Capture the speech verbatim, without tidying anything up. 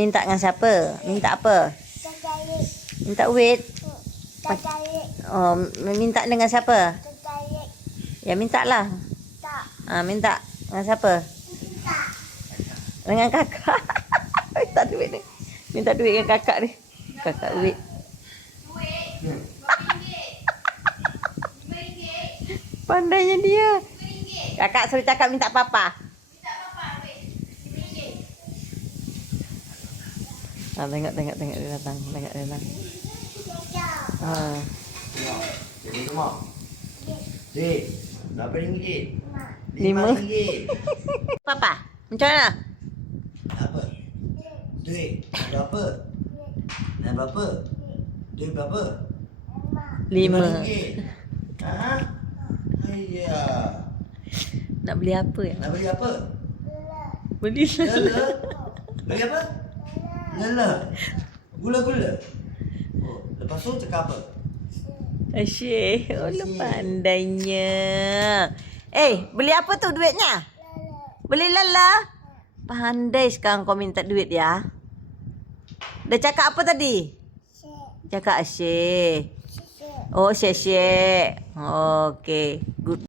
minta dengan siapa? Minta apa? Tertarik. Minta duit. Tertarik. Oh, minta dengan siapa? Tertarik. Ya minta lah. Tak. Ah, minta dengan siapa? Tak. Dengan kakak. Minta duit ni. Minta duit dengan kakak ni. Kakak duit. Pandainya dia. Kakak suruh cakap minta papa. Ah, tengok tengok tengok dia datang. Tengok dia datang. Ha. Jadi semua. Dik, berapa ringgit? Lima. ringgit. Papa, macam mana? Apa? Duit. Berapa? Nak berapa? Duit berapa? Lima. ringgit. Ha? Ayah. Nak beli apa ya? Nak beli apa? Beli Lala. Beli apa? Lala. Gula-gula. Oh, lepas tu cakap apa? Asyik. Oh, lu Asyik. pandainya. Eh, beli apa tu duitnya? Beli lala? Pandai sekarang kau minta duit ya. Dah cakap apa tadi? Cakap asyik. Oh, syek-syek. Okey. Good.